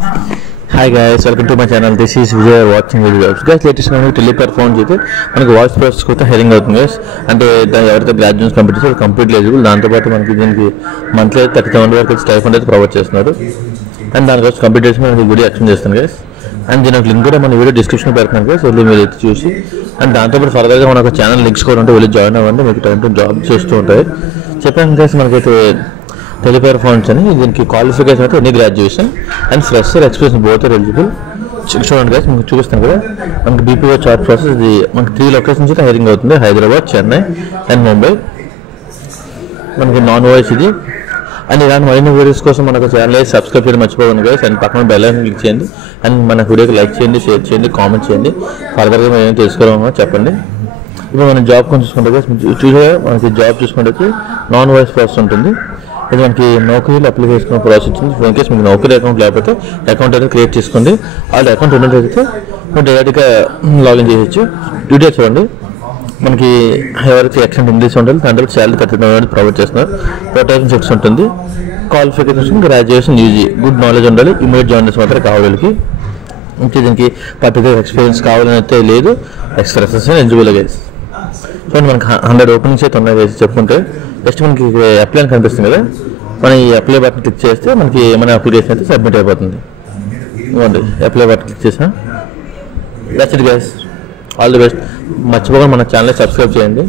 Hi guys, welcome to my channel. This is Vijay watching videos. Guys, latest teleper phone అయితే మనకి voice process కూడా herring అవుతుంది guys. అంటే ఎవరైతే graduates complete చేసి కంప్లీట్లీ ఎలిజిబుల్. దాంతోపాటు మనకి దీనికి మంత్లీ 30,000 వరకు స్టైఫండ్ అయితే ప్రొవైడ్ చేస్తున్నారు. అండ్ దానికోసం కంప్లీట్ చేసి మనకి వీడియో ఎక్స్ప్లెయిన్ చేస్తాను guys. అండ్ దీనికి లింక్ కూడా మన వీడియో డిస్క్రిప్షన్లో పెడతాను guys. వెళ్ళి మీరు అయితే చూసి అండ్ దాంతోపాటు ఫర్దర్గా మన ఒక ఛానల్ లింక్స్ కూడా ఉంటే వెళ్ళి జాయిన్ అవ్వండి. మీకు టైం టు జాబ్ చేస్తూ ఉంటాయి. చెప్పాను guys, మనకైతే టెలిపేర్ ఫోన్స్ అని దీనికి క్వాలిఫికేషన్ అయితే any graduation and fresher experience both are eligible. చూడండి గైస్, మీకు చూపిస్తాను కదా. మనకి బీపీఓ చార్ట్ ప్రాసెస్ ఇది మనకి 3 లొకేషన్స్ అయితే హైరింగ్ అవుతుంది. హైదరాబాద్, చెన్నై అండ్ ముంబై. మనకి నాన్ వాయిస్ ఇది. అండ్ ఇలాంటి మరిన్ని వీడియోస్ కోసం మనకు ఛానల్ సబ్స్క్రైబ్ చేయడం మర్చిపోకండి గైస్. అండ్ పక్కన బెల్ ఐకాన్ క్లిక్ చేయండి. అండ్ మన వీడియోకి లైక్ చేయండి, షేర్ చేయండి, కామెంట్ చేయండి. ఫర్దర్గా మేము ఏమైనా తెలుసుకోవాలన్నా చెప్పండి. ఇప్పుడు మనం జాబ్ కొంచెం చూసుకుంటే గైస్, చూసే మనకి జాబ్ చూసుకుంటే నాన్ వాయిస్ ప్రాసెస్ ఉంటుంది. ఇది మనకి నౌకరీలో అప్లై చేసుకున్న ప్రాసెస్ వచ్చింది. ఇన్ కేసు మీకు నౌకరీ అకౌంట్ లేకపోతే అకౌంట్ అయితే క్రియేట్ చేసుకోండి. ఆల్రెడీ అకౌంట్ ఉన్నట్లయితే మీరు డైరెక్ట్గా లాగిన్ చేయొచ్చు. డీటెయిల్స్ చూడండి. మనకి ఎవరైతే ఎక్సెంట్ ఇంగ్లీష్ ఉండాలి దాంట్లో శాలరీ 30,000 ప్రొవైడ్ చేస్తున్నారు. రొటేషన్ షిఫ్ట్స్ ఉంటుంది. Qualification graduation, UG, good knowledge ఉండాలి. ఇమీడియట్ జాయినర్స్ మాత్రం కావాలి వీళ్ళకి. ఇంకా దీనికి పర్టికులర్ ఎక్స్పీరియన్స్ కావాలని అయితే లేదు. Expresses eligible guys. సో మనకి 100 ఓపెనింగ్స్ అయితే ఉన్నాయి గైస్. చెప్పుకుంటే జస్ట్ మనకి అప్లై అని కనిపిస్తుంది కదా, మనం ఈ అప్లై బటన్ క్లిక్ చేస్తే మనకి మన అప్లికేషన్ అయితే సబ్మిట్ అయిపోతుంది. ఇవ్వండి, అప్లై బటన్ క్లిక్ చేసా. That's it guys. All the best. మర్చిపోకుండా మన ఛానల్ సబ్స్క్రైబ్ చేయండి.